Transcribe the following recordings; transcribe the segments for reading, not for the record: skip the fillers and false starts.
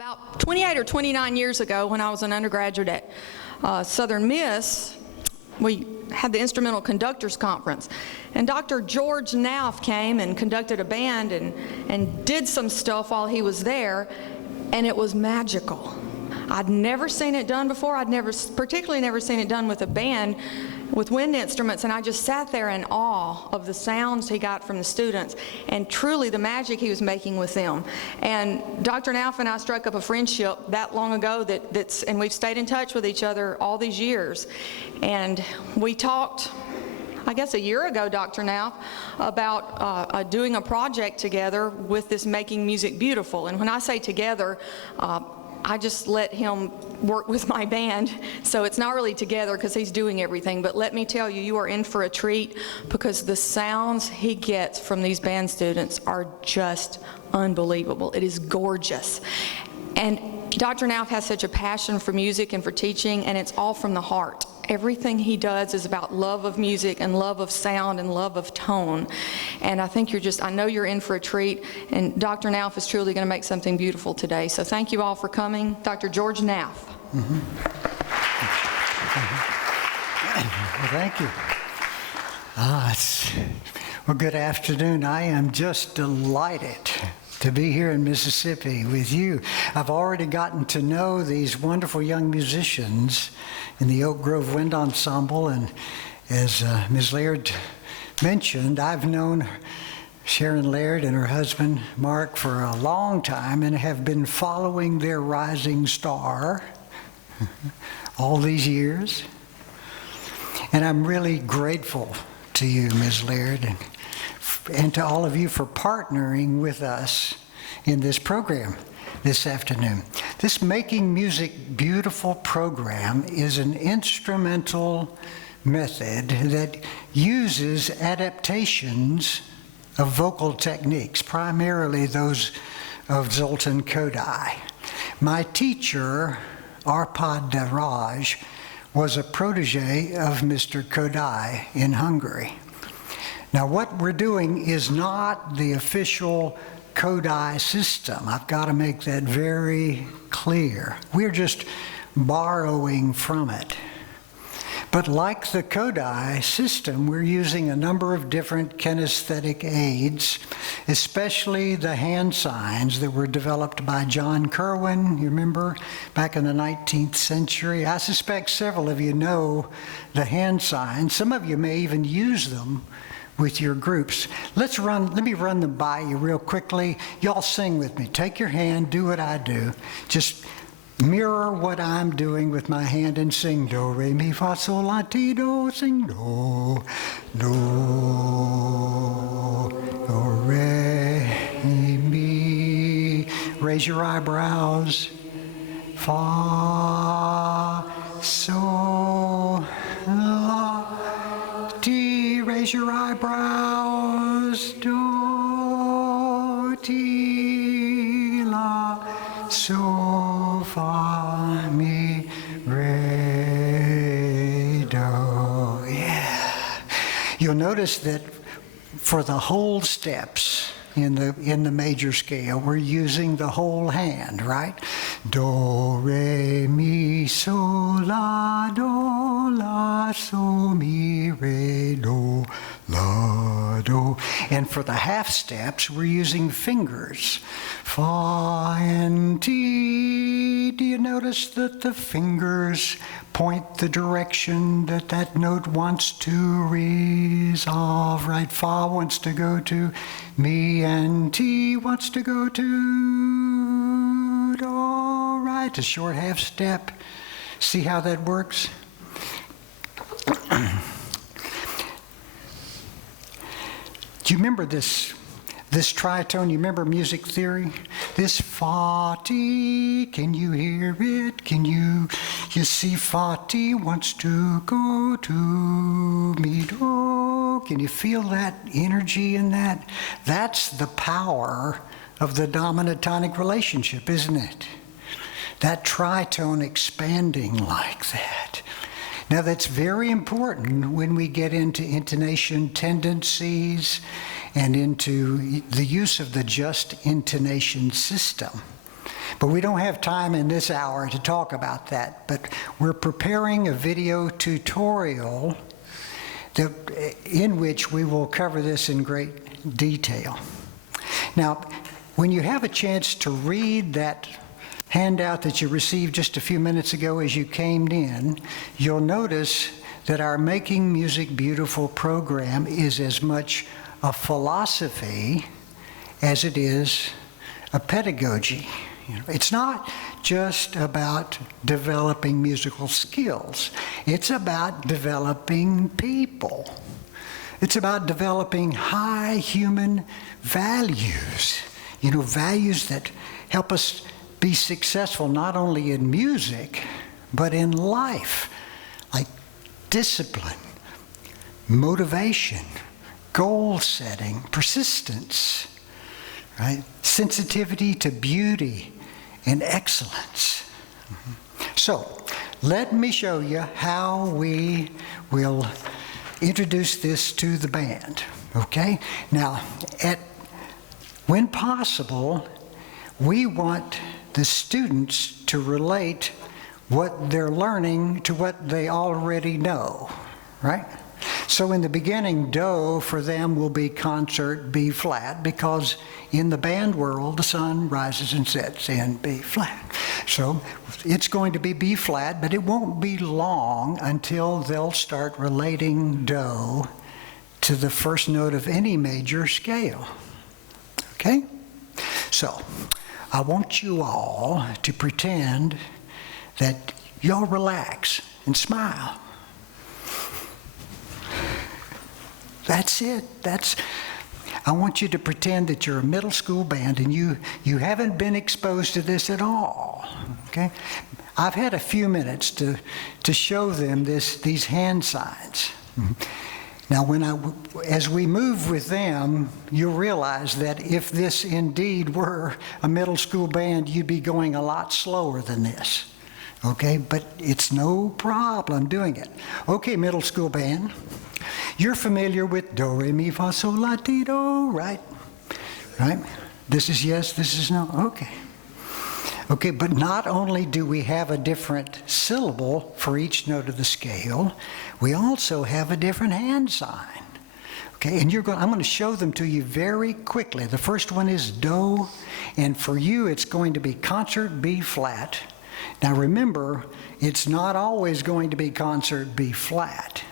About 28 or 29 years ago, when I was an undergraduate at Southern Miss, we had the Instrumental Conductors Conference, and Dr. George Naff came and conducted a band and did some stuff while he was there, and it was magical. I'd never seen it done before. I'd particularly never seen it done with a band with wind instruments, and I just sat there in awe of the sounds he got from the students and truly the magic he was making with them. And Dr. Naff and I struck up a friendship that long ago and we've stayed in touch with each other all these years. And we talked, I guess a year ago, Dr. Naff, about doing a project together with this Making Music Beautiful. And when I say together, I just let him work with my band, so it's not really together because he's doing everything. But let me tell you, you are in for a treat because the sounds he gets from these band students are just unbelievable. It is gorgeous. And Dr. Naff has such a passion for music and for teaching, and it's all from the heart. Everything he does is about love of music and love of sound and love of tone. And I think I know you're in for a treat, and Dr. Naff is truly going to make something beautiful today. So thank you all for coming. Dr. George Naff. Mm-hmm. Well, thank you. Well, good afternoon. I am just delighted to be here in Mississippi with you. I've already gotten to know these wonderful young musicians in the Oak Grove Wind Ensemble, and as Ms. Laird mentioned, I've known Sharon Laird and her husband Mark for a long time and have been following their rising star all these years. And I'm really grateful to you, Ms. Laird, and to all of you for partnering with us in this program this afternoon. This Making Music Beautiful program is an instrumental method that uses adaptations of vocal techniques, primarily those of Zoltan Kodály. My teacher, Arpad Daraj, was a protege of Mr. Kodály in Hungary. Now, what we're doing is not the official Kodály system. I've got to make that very clear. We're just borrowing from it. But like the Kodály system, we're using a number of different kinesthetic aids, especially the hand signs that were developed by John Kerwin, you remember, back in the 19th century. I suspect several of you know the hand signs. Some of you may even use them with your groups. Let me run them by you real quickly. Y'all sing with me. Take your hand, do what I do. Just mirror what I'm doing with my hand and sing do, re, mi, fa, sol, la, ti, do, sing do, do, do, re, mi. Raise your eyebrows. Fa, sol, la, ti. Raise your eyebrows. Do, ti, la, so, fa, mi, re, do. Yeah. You'll notice that for the whole steps in the major scale, we're using the whole hand, right? Do, re, mi, so, la, so, mi, re, do, la, do. And for the half steps, we're using fingers. Fa and ti. Do you notice that the fingers point the direction that note wants to resolve, right? Fa wants to go to mi, and ti wants to go to do, right? A short half step. See how that works? Do you remember this tritone? You remember music theory? This fa-ti, can you hear it? You see fa-ti wants to go to mi-do. Can you feel that energy in that? That's the power of the dominant tonic relationship, isn't it? That tritone expanding like that. Now that's very important when we get into intonation tendencies and into the use of the just intonation system. But we don't have time in this hour to talk about that. But we're preparing a video tutorial in which we will cover this in great detail. Now, when you have a chance to read that handout that you received just a few minutes ago as you came in, you'll notice that our Making Music Beautiful program is as much a philosophy as it is a pedagogy. It's not just about developing musical skills. It's about developing people. It's about developing high human values, values that help us be successful not only in music, but in life, like discipline, motivation, goal setting, persistence, right? Sensitivity to beauty and excellence. So, let me show you how we will introduce this to the band, okay? Now, when possible, we want the students to relate what they're learning to what they already know, right? So in the beginning, Do for them will be concert B flat, because in the band world, the sun rises and sets in B flat. So it's going to be B flat, but it won't be long until they'll start relating Do to the first note of any major scale. Okay? So I want you all to pretend that y'all relax and smile. That's it. I want you to pretend that you're a middle school band and you haven't been exposed to this at all. Okay? I've had a few minutes to show them these hand signs. Now, as we move with them, you'll realize that if this indeed were a middle school band, you'd be going a lot slower than this. Okay? But it's no problem doing it. Okay, middle school band. You're familiar with do, re, mi, fa, sol, la, ti, do, right? Right? This is yes, this is no. Okay. Okay, but not only do we have a different syllable for each note of the scale, we also have a different hand sign. Okay, and I'm going to show them to you very quickly. The first one is do, and for you it's going to be concert B flat. Now remember, it's not always going to be concert B flat.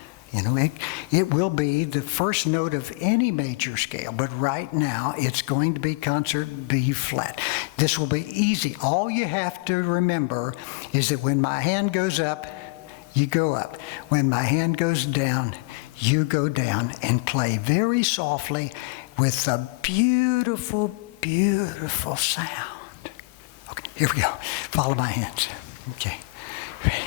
It will be the first note of any major scale, but right now it's going to be concert B flat. This will be easy. All you have to remember is that when my hand goes up, you go up. When my hand goes down, you go down, and play very softly with a beautiful, beautiful sound. Okay, here we go. Follow my hands. Okay. Ready?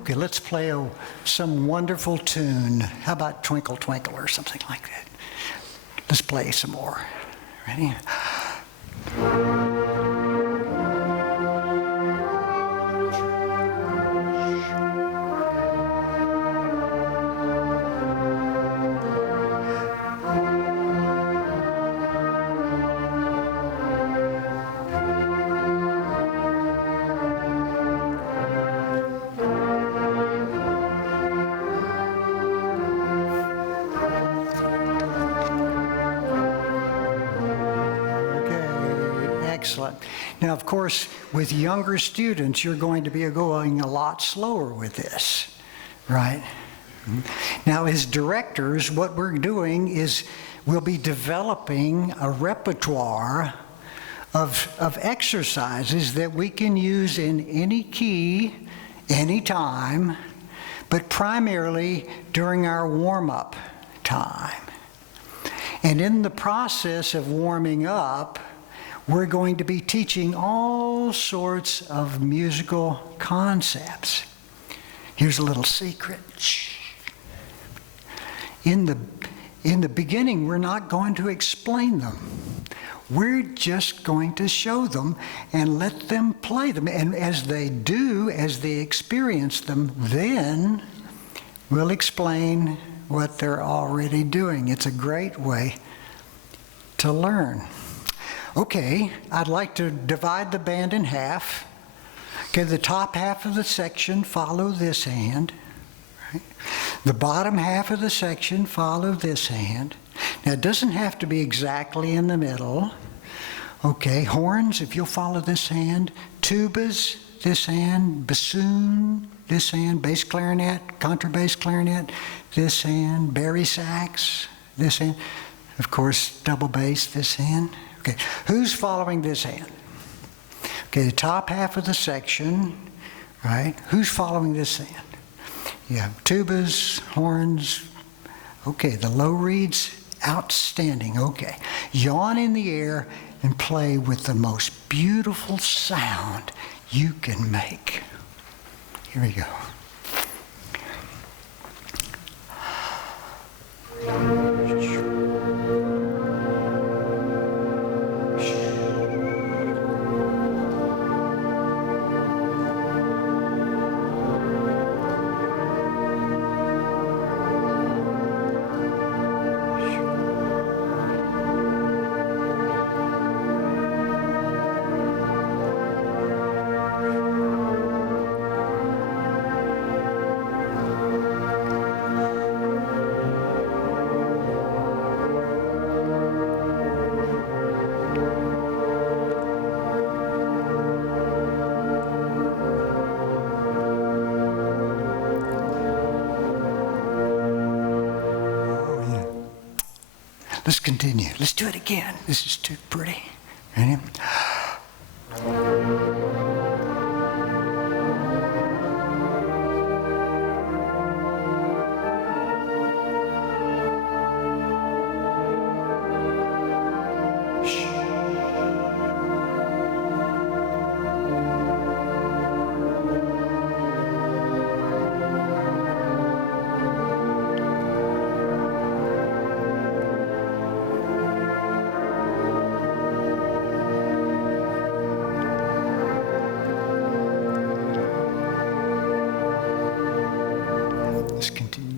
Okay, let's play some wonderful tune. How about Twinkle, Twinkle or something like that? Let's play some more. Ready? Excellent. Now, of course, with younger students, you're going to be going a lot slower with this, right? Now, as directors, what we're doing is we'll be developing a repertoire of exercises that we can use in any key, anytime, but primarily during our warm-up time. And in the process of warming up, we're going to be teaching all sorts of musical concepts. Here's a little secret. In the beginning, we're not going to explain them. We're just going to show them and let them play them. And as they do, as they experience them, then we'll explain what they're already doing. It's a great way to learn. Okay, I'd like to divide the band in half. Okay, the top half of the section follow this hand. Right? The bottom half of the section follow this hand. Now, it doesn't have to be exactly in the middle. Okay, horns, if you'll follow this hand. Tubas, this hand. Bassoon, this hand. Bass clarinet, contrabass clarinet, this hand. Bari sax, this hand. Of course, double bass, this hand. Okay, who's following this hand? Okay, the top half of the section, right? Who's following this hand? Yeah, tubas, horns. Okay, the low reeds, outstanding. Okay, yawn in the air and play with the most beautiful sound you can make. Here we go. Let's continue. Let's do it again. This is too pretty. Ready? Let's continue.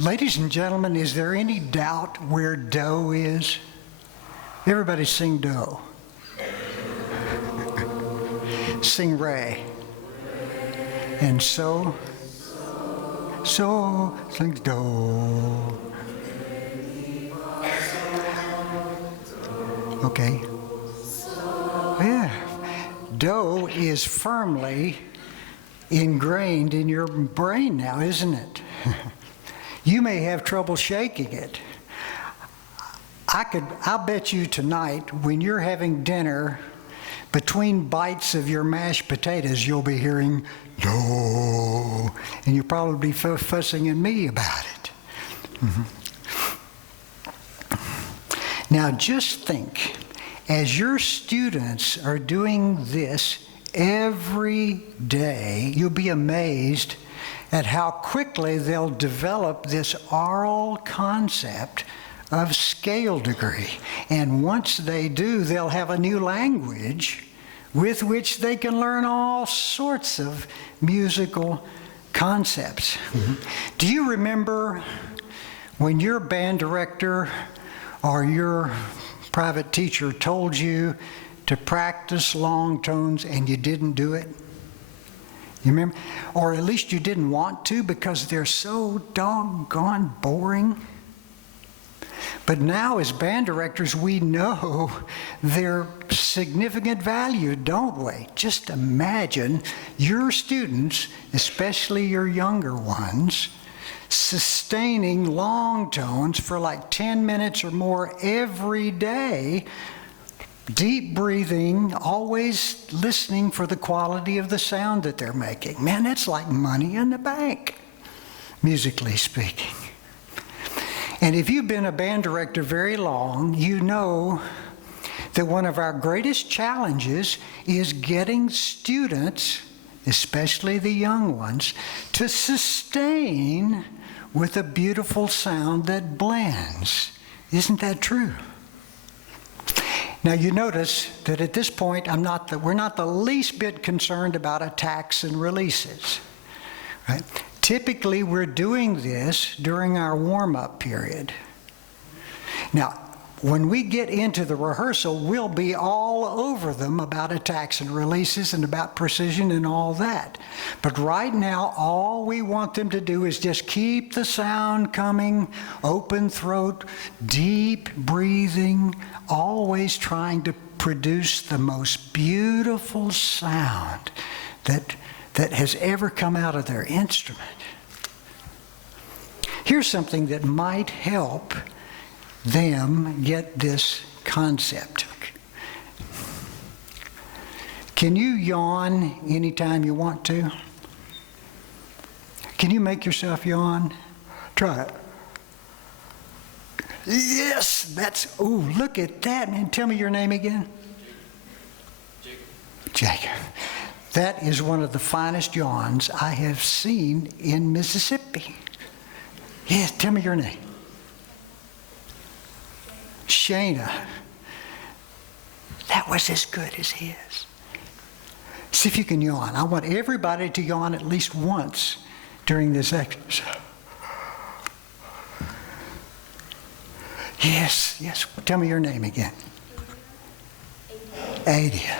Ladies and gentlemen, is there any doubt where do is? Everybody sing do. Sing re. And so sing do. Okay. Yeah. Do is firmly ingrained in your brain now, isn't it? You may have trouble shaking it. I'll bet you tonight when you're having dinner, between bites of your mashed potatoes, you'll be hearing no, and you'll probably be fussing at me about it. Mm-hmm. Now just think, as your students are doing this every day, you'll be amazed at how quickly they'll develop this oral concept of scale degree. And once they do, they'll have a new language with which they can learn all sorts of musical concepts. Do you remember when your band director or your private teacher told you to practice long tones and you didn't do it? You remember? Or at least you didn't want to because they're so doggone boring. But now as band directors, we know their significant value, don't we? Just imagine your students, especially your younger ones, sustaining long tones for like 10 minutes or more every day, deep breathing, always listening for the quality of the sound that they're making. Man, that's like money in the bank, musically speaking. And if you've been a band director very long, you know that one of our greatest challenges is getting students, especially the young ones, to sustain with a beautiful sound that blends. Isn't that true? Now you notice that at this point, we're not the least bit concerned about attacks and releases, right? Typically, we're doing this during our warm-up period. Now, when we get into the rehearsal, we'll be all over them about attacks and releases and about precision and all that. But right now, all we want them to do is just keep the sound coming, open throat, deep breathing, always trying to produce the most beautiful sound that has ever come out of their instrument. Here's something that might help them get this concept. Can you yawn anytime you want to? Can you make yourself yawn? Try it. Yes, oh, look at that, man. Tell me your name again. Jacob. That is one of the finest yawns I have seen in Mississippi. Yes, tell me your name. Shayna. That was as good as his. See if you can yawn. I want everybody to yawn at least once during this exercise. Yes. Tell me your name again. Adia.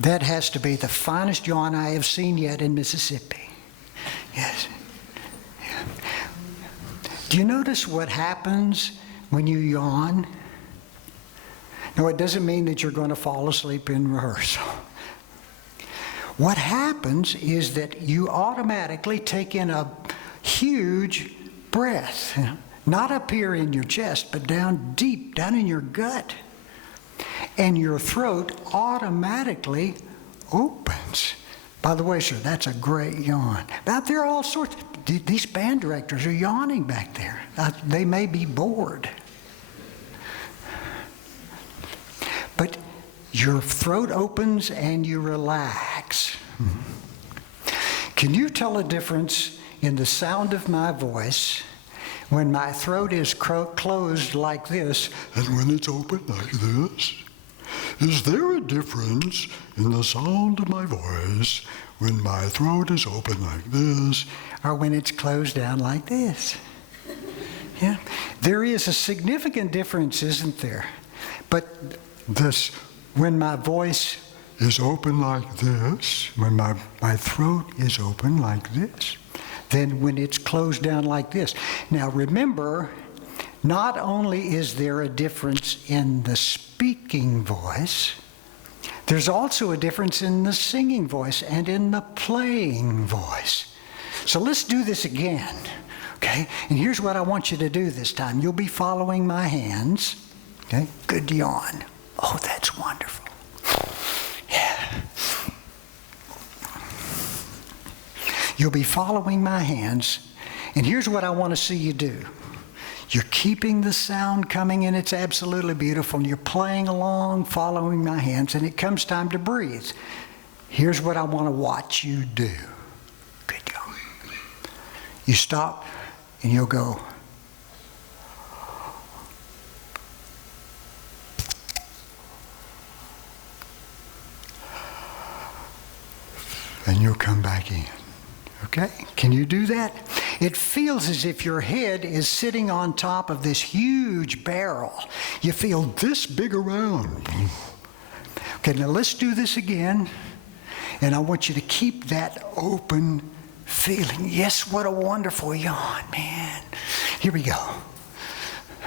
That has to be the finest yawn I have seen yet in Mississippi. Yes. Yeah. Do you notice what happens when you yawn? No, it doesn't mean that you're going to fall asleep in rehearsal. What happens is that you automatically take in a huge breath, not up here in your chest, but down deep, down in your gut. And your throat automatically opens. By the way, sir, that's a great yawn. Out there are all sorts. These band directors are yawning back there. They may be bored. But your throat opens and you relax. Can you tell a difference in the sound of my voice when my throat is closed like this and when it's open like this? Is there a difference in the sound of my voice when my throat is open like this or when it's closed down like this? Yeah, there is a significant difference, isn't there? But when my voice is open like this, when my throat is open like this, then when it's closed down like this. Now remember, not only is there a difference in the speaking voice, there's also a difference in the singing voice and in the playing voice. So let's do this again, okay? And here's what I want you to do this time. You'll be following my hands, okay? Good yawn. Oh, that's wonderful. Yeah. You'll be following my hands, and here's what I want to see you do. You're keeping the sound coming in. It's absolutely beautiful. And you're playing along, following my hands, and it comes time to breathe. Here's what I want to watch you do. Good go. You stop, and you'll go. And you'll come back in. Okay? Can you do that? It feels as if your head is sitting on top of this huge barrel. You feel this big around. Okay, now let's do this again. And I want you to keep that open feeling. Yes, what a wonderful yawn, man. Here we go.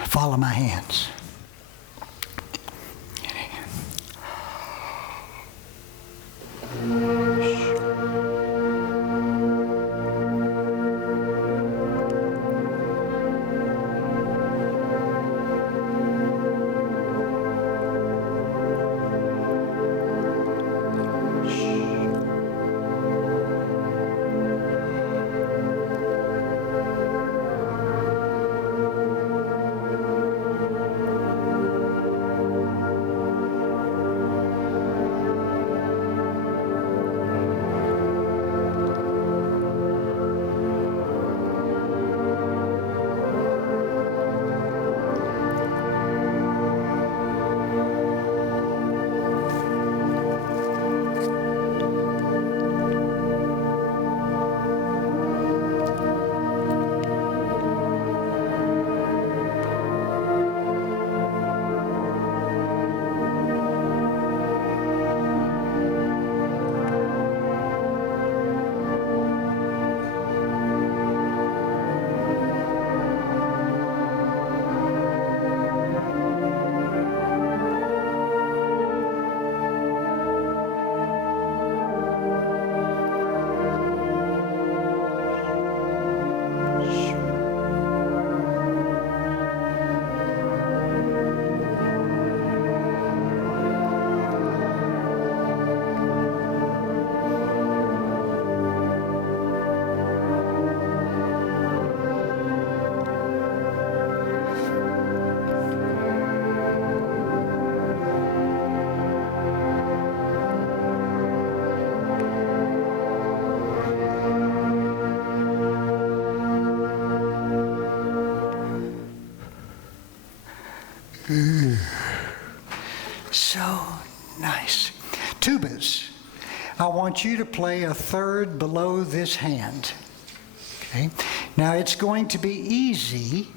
Follow my hands. So nice. Tubas. I want you to play a third below this hand. Okay? Now it's going to be easy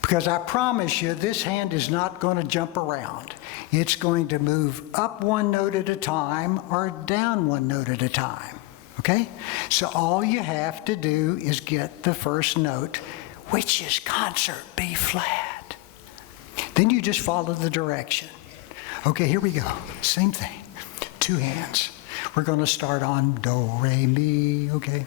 because I promise you this hand is not going to jump around. It's going to move up one note at a time or down one note at a time. Okay? So all you have to do is get the first note, which is concert B flat. Then you just follow the direction. Okay, here we go. Same thing. Two hands. We're going to start on do, re, mi, okay?